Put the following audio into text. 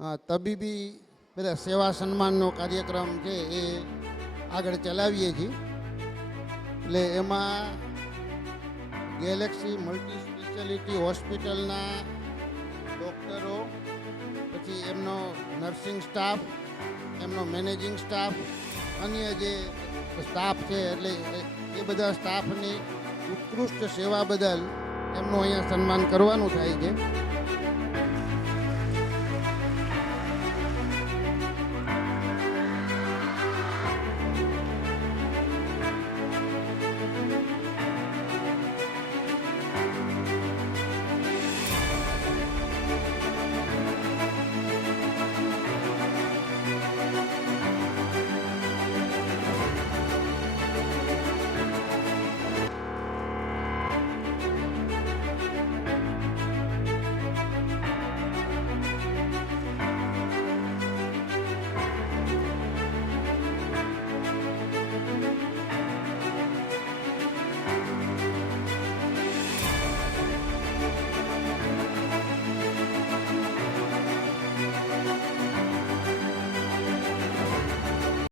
તબીબી બધા સેવા સન્માનનો કાર્યક્રમ છે એ આગળ ચલાવીએ છીએ. એટલે એમાં ગેલેક્સી મલ્ટી સ્પેશિયાલિટી હોસ્પિટલના ડૉક્ટરો, પછી એમનો નર્સિંગ સ્ટાફ, એમનો મેનેજિંગ સ્ટાફ, અન્ય જે સ્ટાફ છે એટલે એ બધા સ્ટાફની ઉત્કૃષ્ટ સેવા બદલ એમનું અહીંયા સન્માન કરવાનું થાય છે.